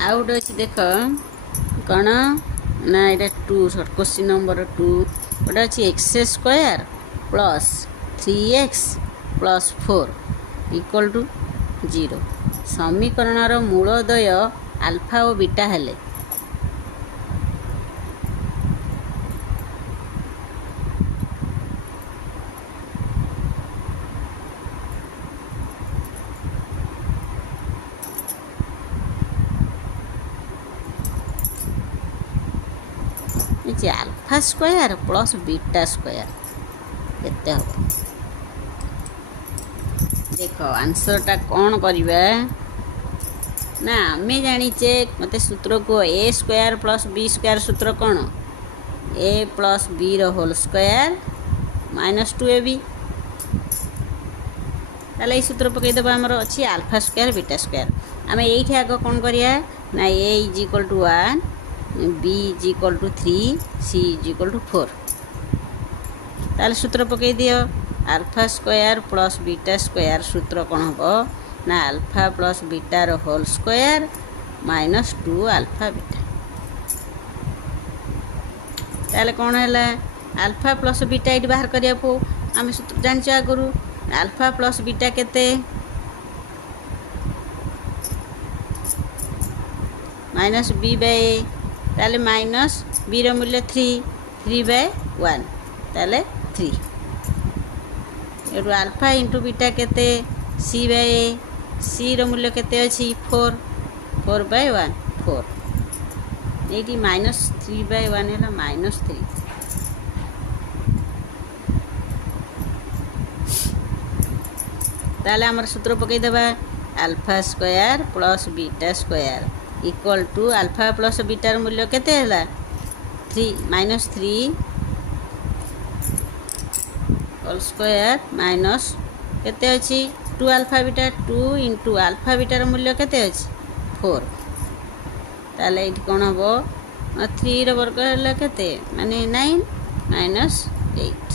आउ गोटे अच्छी देख कौन ना ये टू क्वेश्चन नंबर 2 गोटे अच्छी X square plus 3x plus 4 equal to 0 समीकरणर मूलदय आल्फा और बीटा हेले alpha square plus beta square केते हम देख आंसरटा कौन करवा ना आम जाचे मत सूत्र को A square plus B square सूत्र कौन A plus B whole square minus 2ab ताले ये सूत्र पकईदेव आमर अच्छी आल्फा स्क्वायर बीटा स्क्वायर आम ये आग कौन करिया ना A is equal to 1 B is equal to 3 C is equal to 4 ताले सूत्र पकई दियो alpha square plus beta square सूत्र कौन हम ना alpha plus beta whole square minus 2 alpha beta ताले कौन है आल्फा प्लस बीटा ये बाहर करिया आम सूत्र जान आगु आल्फा प्लस बीटा केते माइनस बी बाय ताले माइनस बी रो मूल्य 3/1 ताले 3 एटू आल्फा इंटू बीटा केते सी बाय सी रो मूल्य केते अछि 4/1 4 एटी माइनस 3/1 है माइनस 3 ताले आमर सूत्र पकई देबा alpha square plus beta square equal to alpha plus बीटार मूल्य केते हैला 3 माइनस 3 होल स्क्वायर माइनस केते अछि 2 आल्फा बीटा 2 इंटू आल्फा बीटार मूल्य केते अछि 4 ताले इट कोन हबो 3 रो वर्ग हैला केते माने 9 माइनस 8